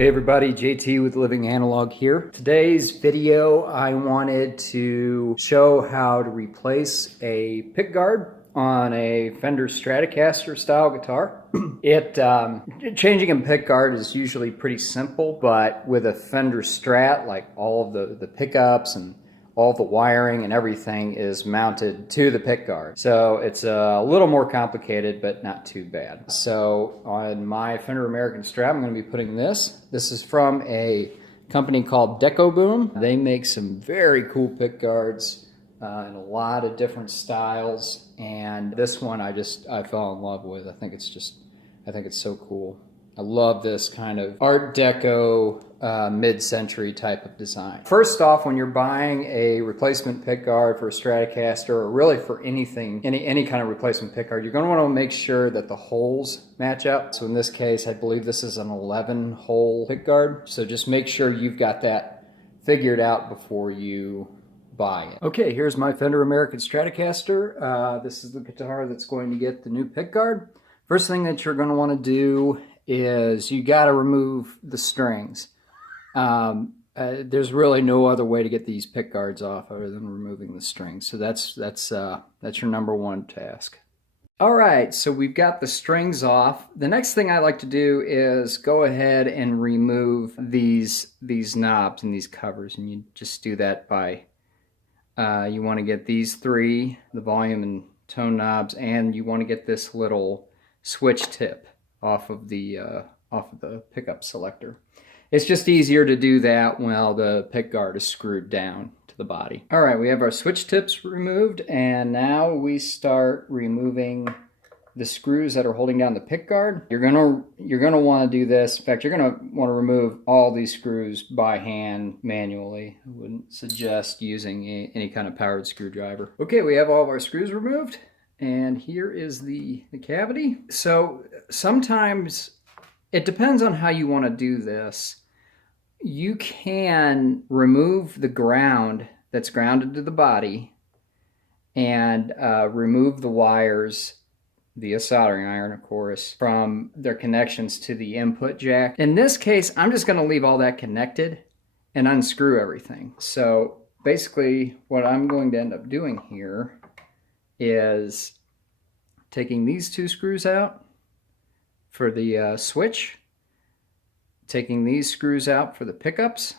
Hey everybody, JT with Living Analog here. Today's video, I wanted to show how to replace a pickguard on a Fender Stratocaster style guitar. Changing a pickguard is usually pretty simple, but with a Fender Strat, like all of the pickups and all the wiring and everything is mounted to the pickguard. So it's a little more complicated, but not too bad. So on my Fender American Strat, I'm going to be putting this. This is from a company called Deco Boom. They make some very cool pickguards in a lot of different styles. And this one I fell in love with. I think it's so cool. I love this kind of Art Deco mid-century type of design. First off, when you're buying a replacement pickguard for a Stratocaster, or really for anything, any kind of replacement pickguard, you're going to want to make sure that the holes match up. So in this case, I believe this is an 11-hole pickguard. So just make sure you've got that figured out before you buy it. Okay, here's my Fender American Stratocaster. This is the guitar that's going to get the new pickguard. First thing that you're going to want to do is you got to remove the strings. There's really no other way to get these pickguards off other than removing the strings. So that's your number one task. All right, so we've got the strings off. The next thing I like to do is go ahead and remove these knobs and these covers, and you just do that by you want to get these three, the volume and tone knobs, and you want to get this little switch tip off of the pickup selector. It's just easier to do that while the pickguard is screwed down to the body. All right, we have our switch tips removed, and now we start removing the screws that are holding down the pickguard. You're gonna want to do this. In fact, you're gonna want to remove all these screws by hand manually. I wouldn't suggest using any kind of powered screwdriver. Okay, we have all of our screws removed. And here is the cavity. So sometimes it depends on how you want to do this. You can remove the ground that's grounded to the body and remove the wires via soldering iron, of course, from their connections to the input jack. In this case, I'm just going to leave all that connected and unscrew everything. So basically what I'm going to end up doing here is taking these two screws out for the switch, taking these screws out for the pickups,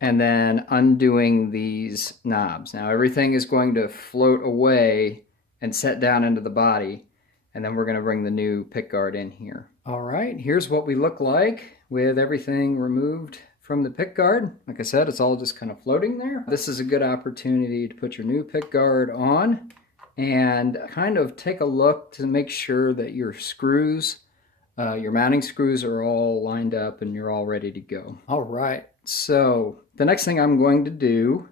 and then undoing these knobs. Now everything is going to float away and set down into the body, and then we're going to bring the new pickguard in here. All right, here's what we look like with everything removed from the pickguard. Like I said, it's all just kind of floating there. This is a good opportunity to put your new pickguard on and kind of take a look to make sure that your screws, your mounting screws are all lined up and you're all ready to go. All right, so the next thing I'm going to do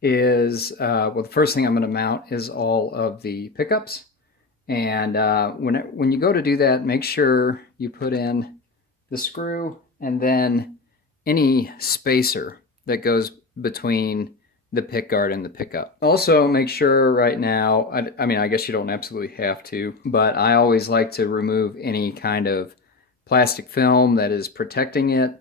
is, well, the first thing I'm going to mount is all of the pickups. And when you go to do that, make sure you put in the screw and then any spacer that goes between the pickguard and the pickup. Also, make sure right now, I mean, I guess you don't absolutely have to, but I always like to remove any kind of plastic film that is protecting it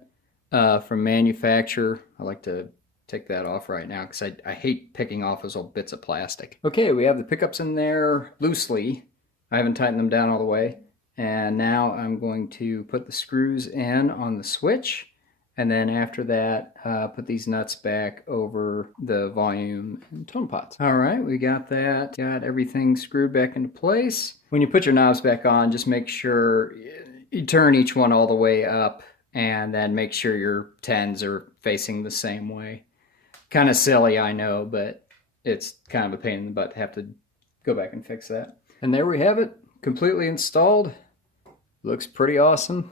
from manufacture. I like to take that off right now because I hate picking off those little bits of plastic. Okay, we have the pickups in there loosely. I haven't tightened them down all the way. And now I'm going to put the screws in on the switch. And then after that, put these nuts back over the volume and tone pots. All right, we got that. Got everything screwed back into place. When you put your knobs back on, just make sure you turn each one all the way up and then make sure your 10s are facing the same way. Kind of silly, I know, but it's kind of a pain in the butt to have to go back and fix that. And there we have it, completely installed. Looks pretty awesome.